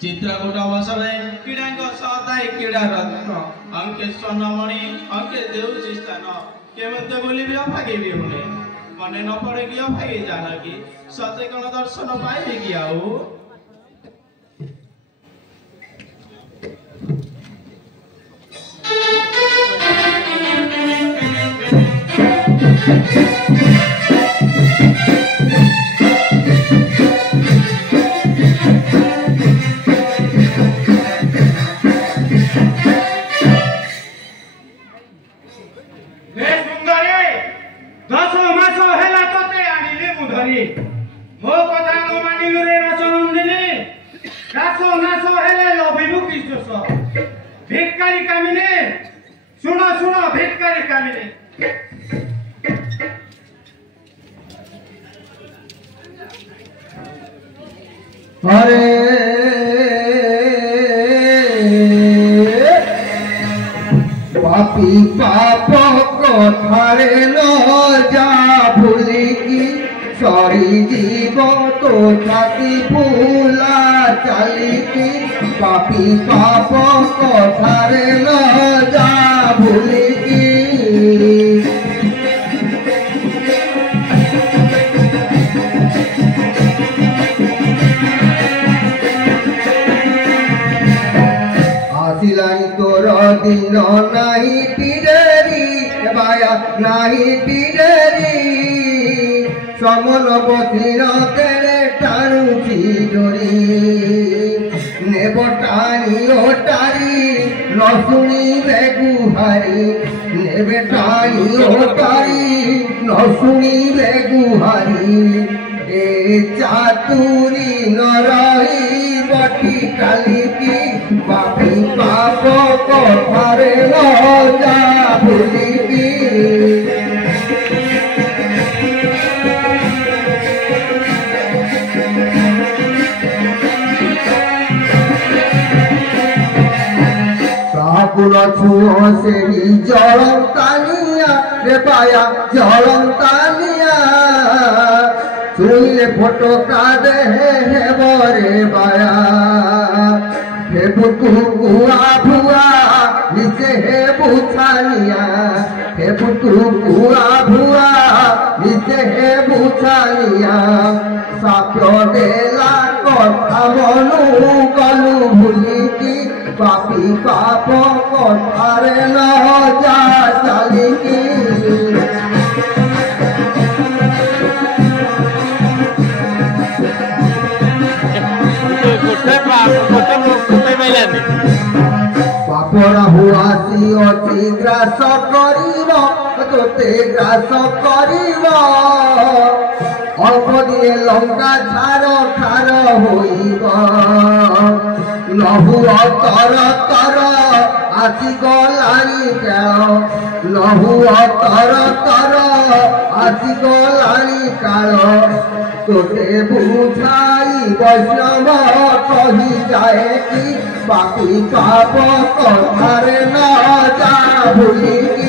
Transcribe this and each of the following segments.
चित्रकूट अवसरे क्रीडांग सदाय क्रीड़ा रत्न अंके स्वर्णमणि अंके देउची स्थान केमते बोलिबि अभागेबि हुने मने न पड़े कि अभागे जानकी सते कण दर्शन पाइबे कि आउ भिकारी कामिने सुनो सुनो भिकारी कामिने अरे पापी पाप कथारे न जा भूलिकी सरी जीव तो छाती फूला चालिकी पापी पाप कथारे न जा भूलिकी आसिलानी तोर दिन नाही पिडेरी बाया नाही पिडेरी समन बसिन तेरे टाणुची डोरी नेब टाणी ओटारी न शुणिबे गुहारी नेबे टाणी ओटारी न शुणिबे गुहारी ए चातुरी न रही बटी कालिकी पापी पाप कथारे न जा भूलिकी छुओ से ही जलंतानिया रे पाया जलंतानिया छुईले फोटो का दे है बरे बाया हे बुकु कुआ भुआ नीचे है बुछानिया हे बुकु कुआ भुआ नीचे है बुछानिया साप्यो देला कथा मनु गलु भूलिकी पापी पाप कथारे न जा चालिकी पापरा हुआसी अति ग्रास करिब तोते ग्रास करिब अल्प दिए लंका छार ठार होइब लहु तर तर आसी गलानी काल लहु तर तर आसी गलानी काल तोते बुझाई वैष्णव कही जाए कि पापी पाप कथारे न जा भूलिकी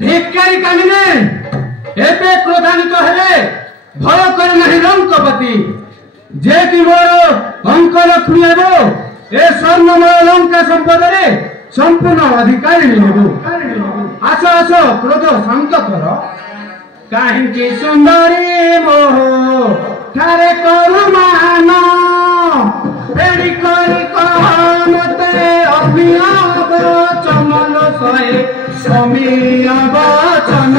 भिकारी कामिने एते क्रोधान्वित हेले भय कर नहीं लंकापति जे कि मोर अंकल खुएबो ए स्वर्णमय लंका संपद रे संपूर्ण अधिकारी हेबो आसो आसो क्रोध शांत कर कहीं सुंदरी मोह ठारे करू मान पेड़ी करी कहते अभियाब चमल सहे समीय वचन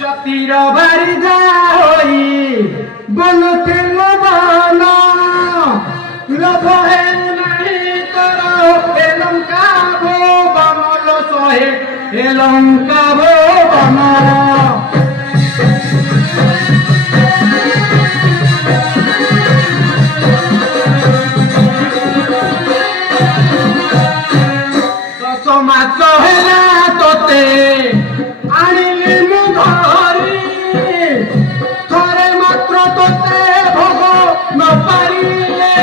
जतिर बारी जा होई बोलुथिल बन लोभ है नहीं तोर ए लंका भो बमल सहे ए लंका भो बन माच हेला तोते आनिली मु धरी थरे मात्र तोते भोग न पारिले